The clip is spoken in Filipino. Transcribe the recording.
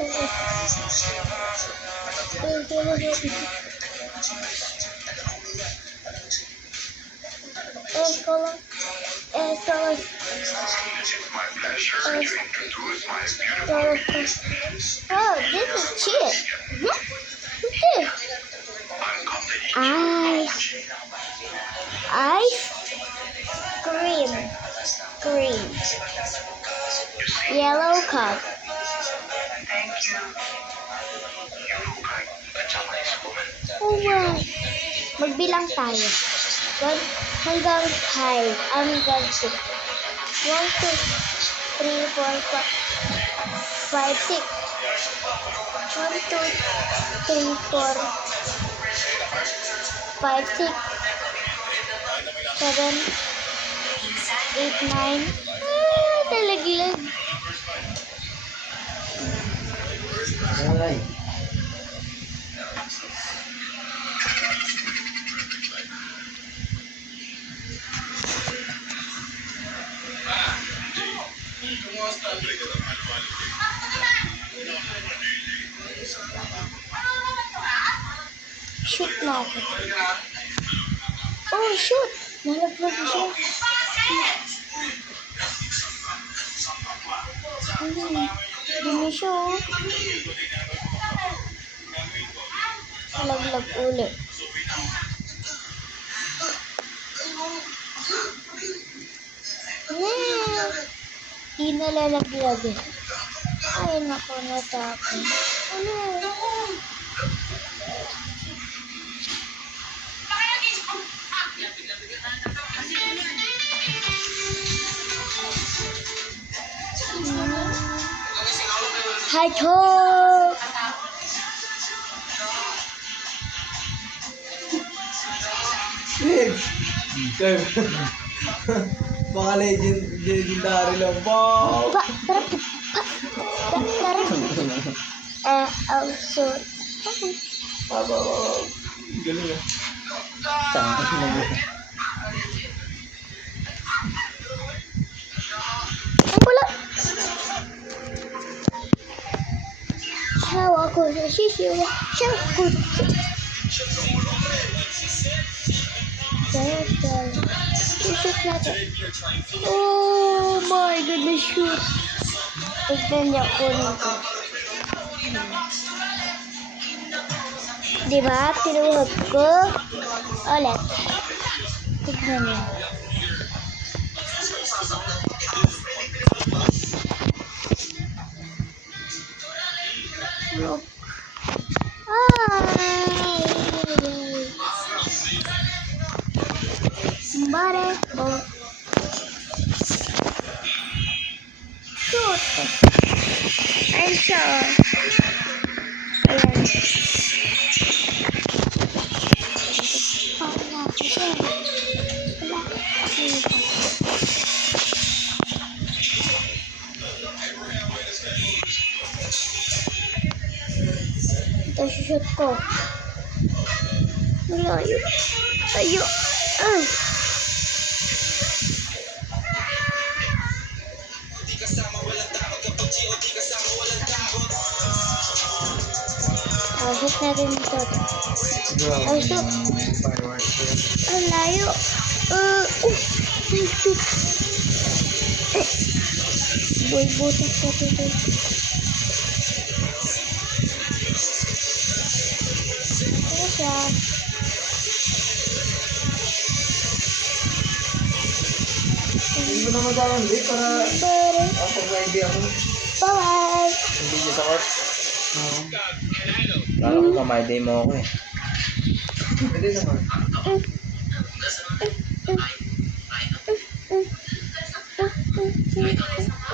Oh, this is cheap. What? What's this? Ice cream. Yellow cup. Oh, wow. Magbilang tayo. 1 hanggang 5. Hanggang 6. 1, 2, 3, 4, 5, 6. 1, 2, 3, 4, 5, 6, 7, 8, 9. Talaglag. Alay. Shoot na ako. Oh, shoot! Nalaglag siya. Dumi siya, oh. Nalaglag ulit. Di nalalaglag eh. Ay, naku, natapon. Ano? Hi, Tom! Baka legendary lang po. Also, Galing ah. ang pula. Siyaw ako sa sisiyo. Siyaw ako sa shoot natin. Oh my goodness, shoot. Tignan niya ko nito. Diba? Tinuhod ko. Ulit. Tignan niya. Look. Bare. Shoot. Ayun siya. Ayan. Ito shoot ko. Malayo. Ayo. Shoot natin ito. Oh, shoot. Ang layo. Nice pick. Boy, butas ka dito. Ano siya? Hindi mo naman saan hindi para ako may idea ako. Bye-bye. Hindi siya sa court. Lalo ko may day mo ako eh. Pwede naman.